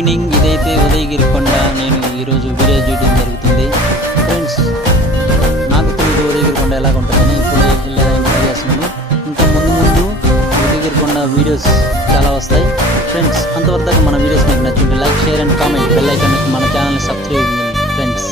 Evening. ఇదైతే ఉదయగిరి కొండ. నేను ఈరోజు వీడియో చేయడం జరుగుతుంది ఫ్రెండ్స్. నాకు తెలియదు ఉదయగిరి కొండ ఎలాగ ఉంటుందని, ఇప్పుడు వెళ్ళేదాన్ని ట్రై చేస్తున్నాను. ఇంకా ముందు ఉదయగిరి కొండ వీడియోస్ చాలా వస్తాయి ఫ్రెండ్స్. అంతవరకు మన వీడియోస్ మీకు నచ్చుంటే like, share and comment, bell icon మన ఛానల్ని సబ్స్క్రైబ్ చేయండి ఫ్రెండ్స్.